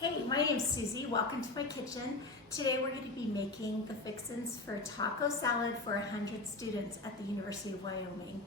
Hey, my name's Susie. Welcome to my kitchen. Today we're going to be making the fixins for taco salad for 100 students at the University of Wyoming.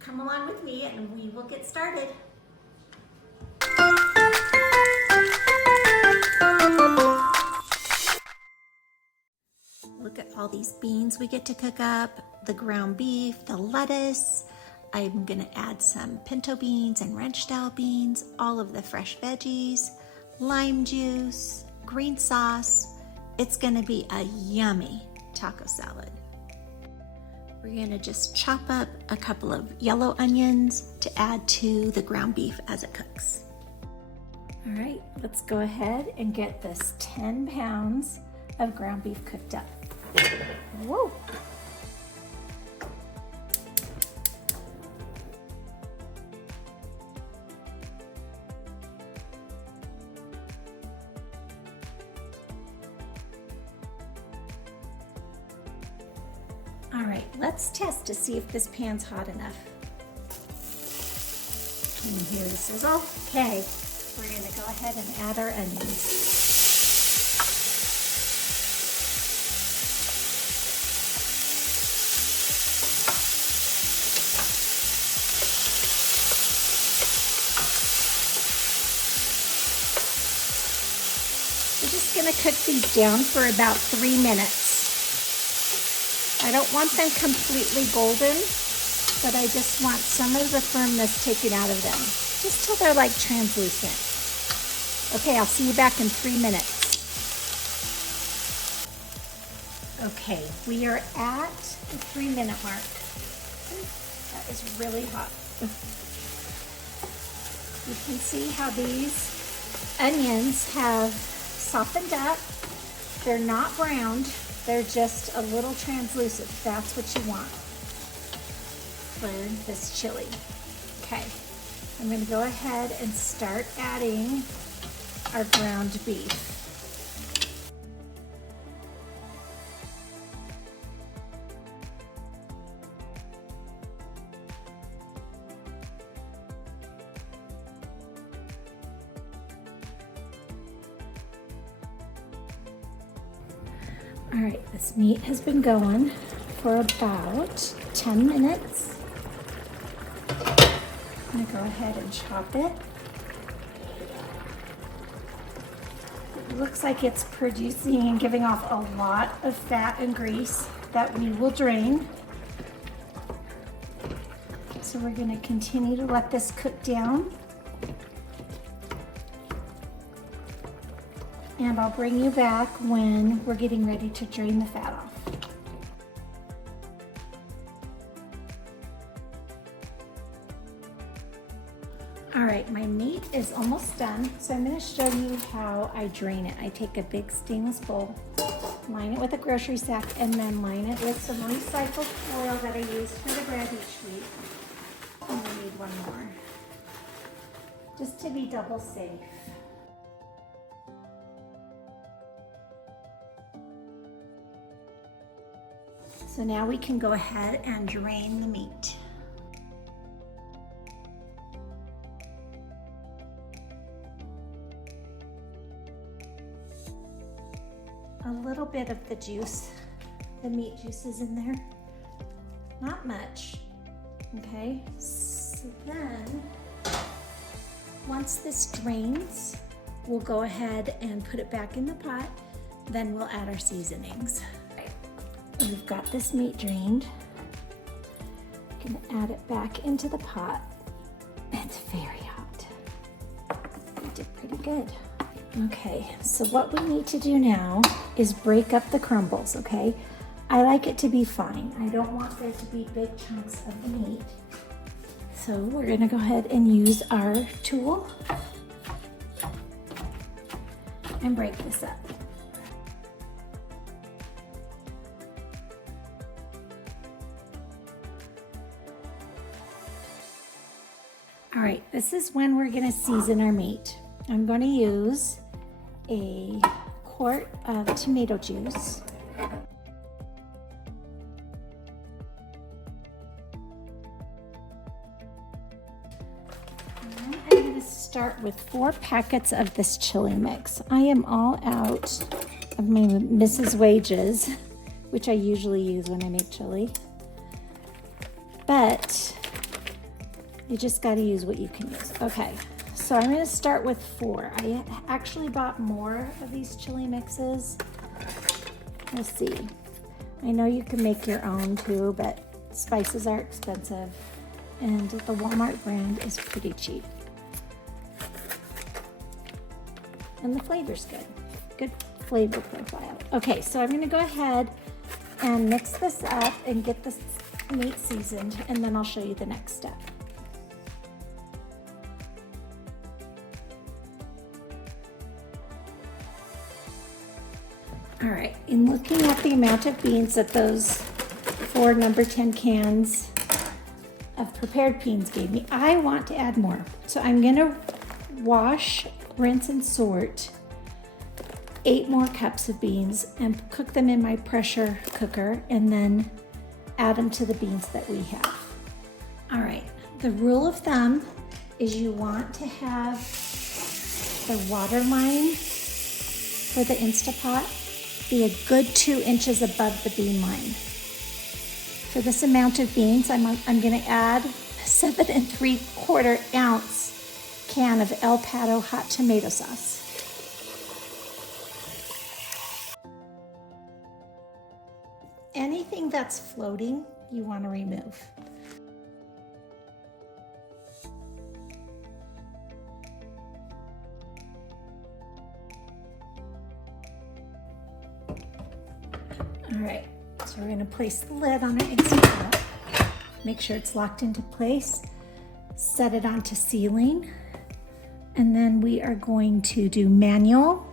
Come along with me and we will get started. Look at all these beans we get to cook up, the ground beef, the lettuce. I'm going to add some pinto beans and ranch style beans, all of the fresh veggies, lime juice, green sauce. It's gonna be a yummy taco salad. We're gonna just chop up a couple of yellow onions to add to the ground beef as it cooks. All right, let's go ahead and get this 10 pounds of ground beef cooked up. Whoa. All right, let's test to see if this pan's hot enough. Can you hear the sizzle? Okay, we're gonna go ahead and add our onions. We're just gonna cook these down for about 3 minutes. I don't want them completely golden, but I just want some of the firmness taken out of them, just till they're like translucent. Okay, I'll see you back in 3 minutes. Okay, we are at the 3-minute mark. That is really hot. You can see how these onions have softened up. They're not browned. They're just a little translucent. That's what you want for this chili. Okay, I'm gonna go ahead and start adding our ground beef. All right, this meat has been going for about 10 minutes. I'm gonna go ahead and chop it. It looks like it's producing and giving off a lot of fat and grease that we will drain. So we're gonna continue to let this cook down. And I'll bring you back when we're getting ready to drain the fat off. All right, my meat is almost done, so I'm gonna show you how I drain it. I take a big stainless bowl, line it with a grocery sack, and then line it with some recycled foil that I used for the bread each week. And I need one more, just to be double safe. So now we can go ahead and drain the meat. A little bit of the juice, the meat juice is in there. Not much, okay? So then, once this drains, we'll go ahead and put it back in the pot. Then we'll add our seasonings. We've got this meat drained. I'm gonna add it back into the pot. It's very hot. We did pretty good. Okay, so what we need to do now is break up the crumbles, okay? I like it to be fine. I don't want there to be big chunks of the meat. So we're gonna go ahead and use our tool and break this up. All right, this is when we're gonna season our meat. I'm gonna use a quart of tomato juice. start with 4 packets of this chili mix. I am all out of my Mrs. Wages, which I usually use when I make chili. But you just got to use what you can use. Okay, so I'm going to start with 4. I actually bought more of these chili mixes. Let's see. I know you can make your own too, but spices are expensive, and the Walmart brand is pretty cheap. And the flavor's good. Good flavor profile. Okay, so I'm going to go ahead and mix this up and get this meat seasoned, and then I'll show you the next step. All right, in looking at the amount of beans that those 4 number 10 cans of prepared beans gave me, I want to add more. So I'm gonna wash, rinse, and sort 8 more cups of beans and cook them in my pressure cooker, and then add them to the beans that we have. All right, the rule of thumb is you want to have the water line for the Instapot be a good 2 inches above the bean line. For this amount of beans, I'm gonna add a 7 3/4 ounce can of El Pato hot tomato sauce. Anything that's floating, you want to remove. All right, so we're going to place the lid on our Instant Pot. Make sure it's locked into place. Set it onto sealing. And then we are going to do manual.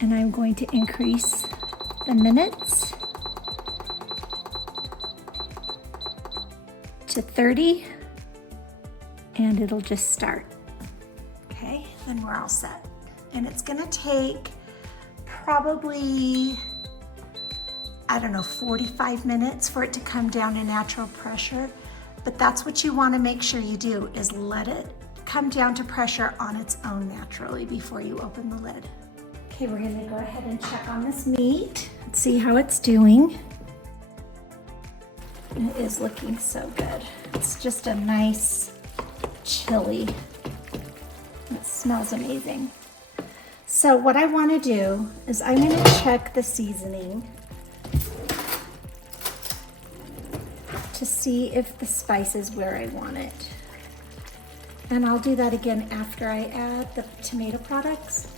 And I'm going to increase the minutes to 30, and it'll just start. Okay, then we're all set. And it's gonna take probably, I don't know, 45 minutes for it to come down to natural pressure. But that's what you wanna make sure you do, is let it come down to pressure on its own naturally before you open the lid. Okay, we're gonna go ahead and check on this meat and see how it's doing. It is looking so good. It's just a nice chili. It smells amazing. So what I wanna do is I'm gonna check the seasoning to see if the spice is where I want it. And I'll do that again after I add the tomato products.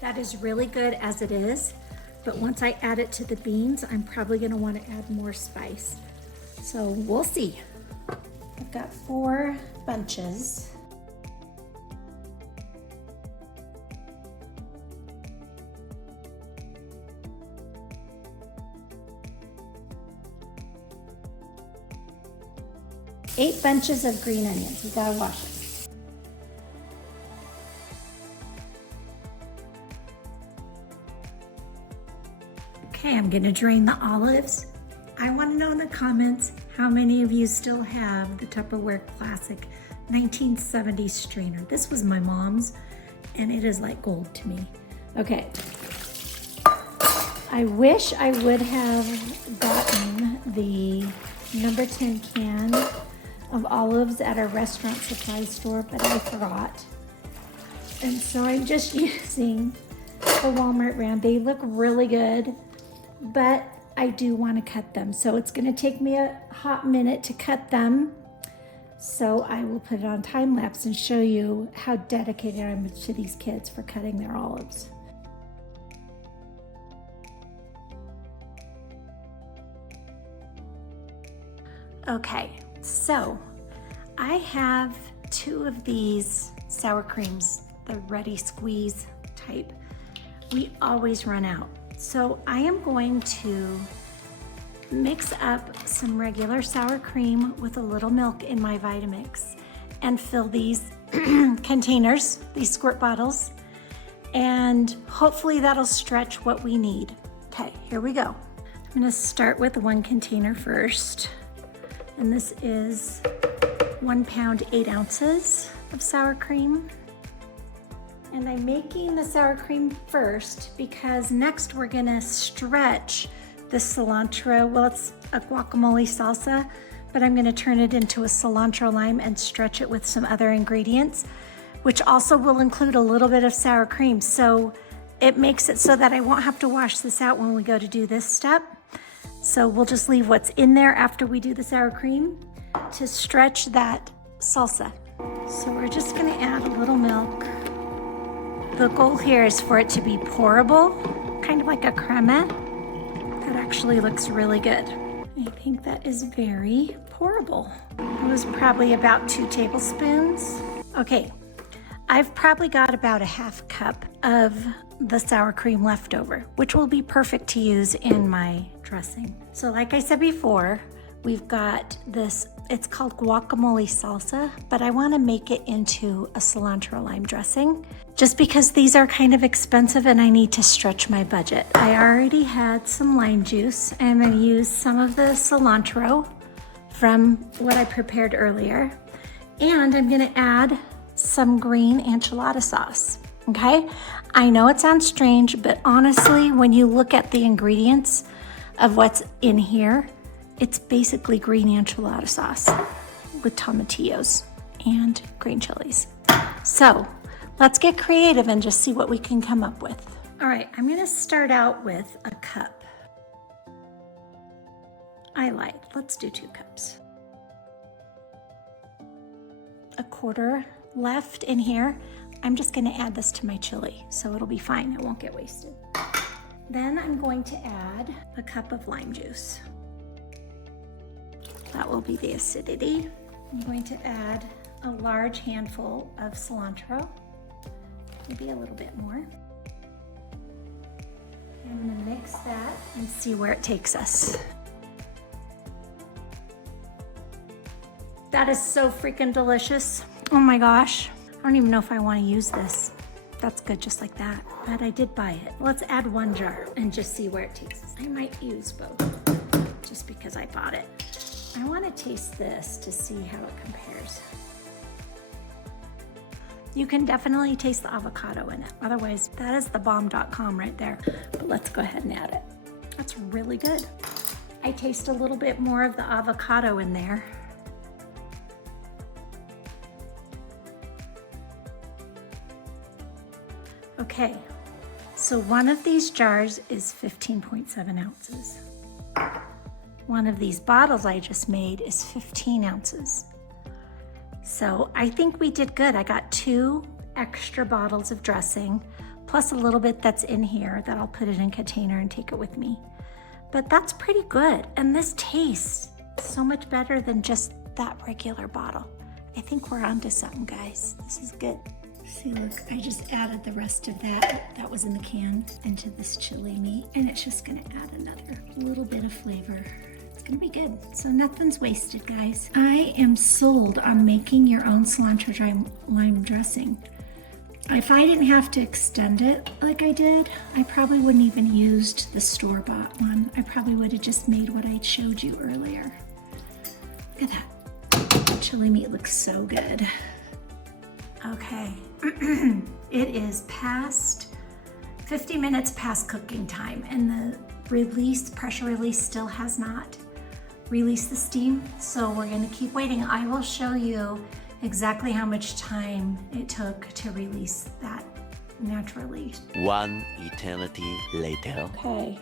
That is really good as it is, but once I add it to the beans, I'm probably gonna wanna add more spice. So we'll see. I've got 4 bunches. Eight bunches of green onions. You gotta wash it. Okay, I'm gonna drain the olives. I wanna know in the comments how many of you still have the Tupperware Classic 1970s strainer. This was my mom's, and it is like gold to me. Okay. I wish I would have gotten the number 10 can of olives at our restaurant supply store, but I forgot. And so I'm just using the Walmart brand. They look really good, but I do want to cut them. So it's going to take me a hot minute to cut them. So I will put it on time lapse and show you how dedicated I am to these kids for cutting their olives. Okay, so I have 2 of these sour creams, the ready squeeze type. We always run out. So I am going to mix up some regular sour cream with a little milk in my Vitamix and fill these containers, these squirt bottles, and hopefully that'll stretch what we need. Okay, here we go. I'm gonna start with 1 container first. And this is 1 pound, 8 ounces of sour cream. And I'm making the sour cream first because next we're gonna stretch the cilantro. Well, it's a guacamole salsa, but I'm gonna turn it into a cilantro lime and stretch it with some other ingredients, which also will include a little bit of sour cream. So it makes it so that I won't have to wash this out when we go to do this step. So we'll just leave what's in there after we do the sour cream to stretch that salsa. So we're just gonna add a little milk. The goal here is for it to be pourable, kind of like a crema. That actually looks really good. I think that is very pourable. It was probably about 2 tablespoons. Okay, I've probably got about a half cup of the sour cream left over, which will be perfect to use in my dressing. So like I said before, we've got this, it's called guacamole salsa, but I wanna make it into a cilantro lime dressing just because these are kind of expensive and I need to stretch my budget. I already had some lime juice. I'm gonna use some of the cilantro from what I prepared earlier, and I'm gonna add some green enchilada sauce, okay? I know it sounds strange, but honestly, when you look at the ingredients of what's in here, it's basically green enchilada sauce with tomatillos and green chilies. So let's get creative and just see what we can come up with. All right, I'm gonna start out with a cup. I lied, let's do 2 cups. A quarter left in here. I'm just gonna add this to my chili, so it'll be fine, it won't get wasted. Then I'm going to add a cup of lime juice. That will be the acidity. I'm going to add a large handful of cilantro, maybe a little bit more. I'm gonna mix that and see where it takes us. That is so freaking delicious. Oh my gosh. I don't even know if I want to use this. That's good just like that, but I did buy it. Let's add 1 jar and just see where it takes us. I might use both just because I bought it. I want to taste this to see how it compares. You can definitely taste the avocado in it. Otherwise, that is the bomb.com right there. But let's go ahead and add it. That's really good. I taste a little bit more of the avocado in there. Okay, so one of these jars is 15.7 ounces. One of these bottles I just made is 15 ounces. So I think we did good. I got 2 extra bottles of dressing, plus a little bit that's in here that I'll put it in a container and take it with me. But that's pretty good. And this tastes so much better than just that regular bottle. I think we're onto something, guys. This is good. See, look, I just added the rest of that was in the can into this chili meat, and it's just gonna add another little bit of flavor. It's gonna be good. So nothing's wasted, guys. I am sold on making your own cilantro lime dressing. If I didn't have to extend it like I did, I probably wouldn't even used the store-bought one. I probably would have just made what I showed you earlier. Look at that. Chili meat looks so good. Okay, it is past 50 minutes past cooking time, and the pressure release still has not released the steam, so we're gonna keep waiting. I will show you exactly how much time it took to release that naturally. 1 eternity later. Okay,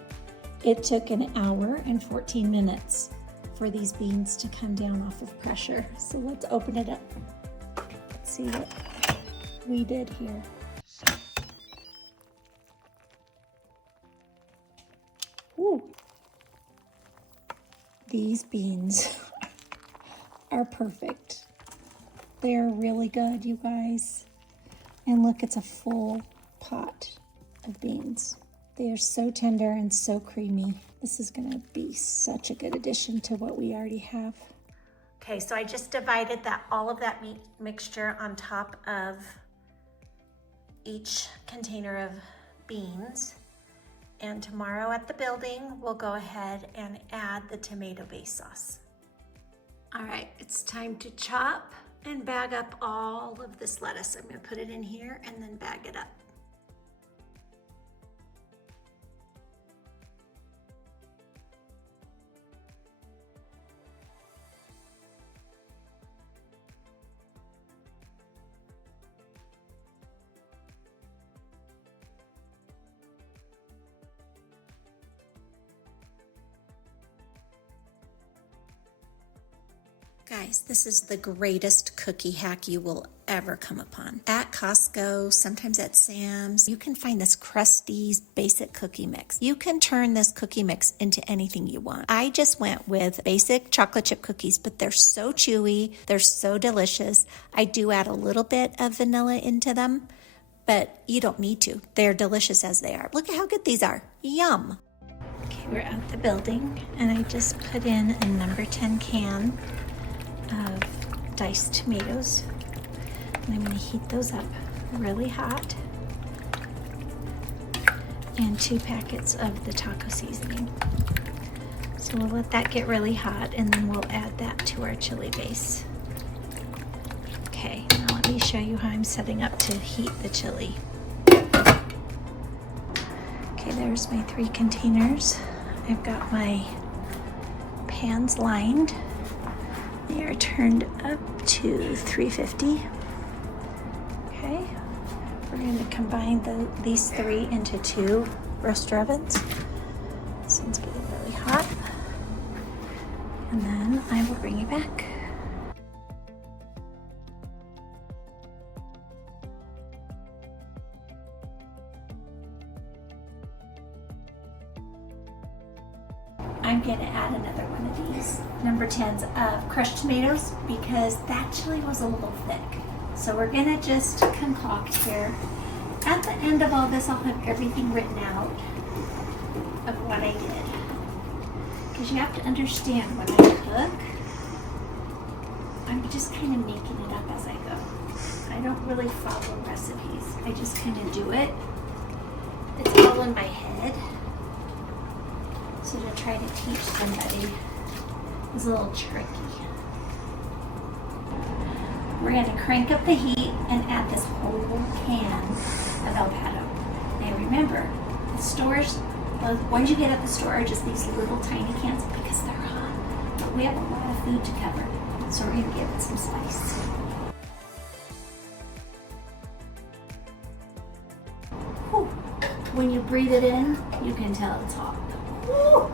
it took an hour and 14 minutes for these beans to come down off of pressure. So let's open it up. Let's see what we did here. Ooh. These beans are perfect. They're really good, you guys. And look, it's a full pot of beans. They are so tender and so creamy. This is gonna be such a good addition to what we already have. Okay, so I just divided all of that meat mixture on top of each container of beans. And tomorrow at the building, we'll go ahead and add the tomato-based sauce. All right, it's time to chop and bag up all of this lettuce. I'm gonna put it in here and then bag it up. Guys, this is the greatest cookie hack you will ever come upon. At Costco, sometimes at Sam's, you can find this Krusteaz basic cookie mix. You can turn this cookie mix into anything you want. I just went with basic chocolate chip cookies, but they're so chewy, they're so delicious. I do add a little bit of vanilla into them, but you don't need to. They're delicious as they are. Look at how good these are. Yum. Okay, we're at the building, and I just put in a number 10 can of diced tomatoes, and I'm going to heat those up really hot, and 2 packets of the taco seasoning. So we'll let that get really hot, and then we'll add that to our chili base. Okay, now let me show you how I'm setting up to heat the chili. Okay, there's my 3 containers. I've got my pans lined. They are turned up to 350. Okay, we're going to combine these 3 into 2 roaster ovens. This one's getting really hot. And then I will bring you back. I'm going to add another one of these number 10s of crushed tomatoes because that chili was a little thick. So we're going to just concoct here. At the end of all this, I'll have everything written out of what I did. Because you have to understand when I cook, I'm just kind of making it up as I go. I don't really follow recipes. I just kind of do it. It's all in my head. So to try to teach somebody is a little tricky. We're going to crank up the heat and add this whole can of El Pato. Now remember, the stores, the ones you get at the store are just these little tiny cans because they're hot. But we have a lot of food to cover, so we're going to give it some spice. Whew. When you breathe it in, you can tell it's hot. Woo!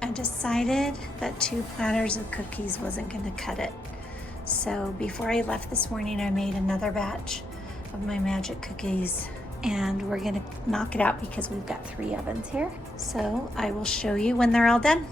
I decided that 2 platters of cookies wasn't going to cut it. So before I left this morning, I made another batch of my magic cookies, and we're going to knock it out because we've got 3 ovens here. So I will show you when they're all done.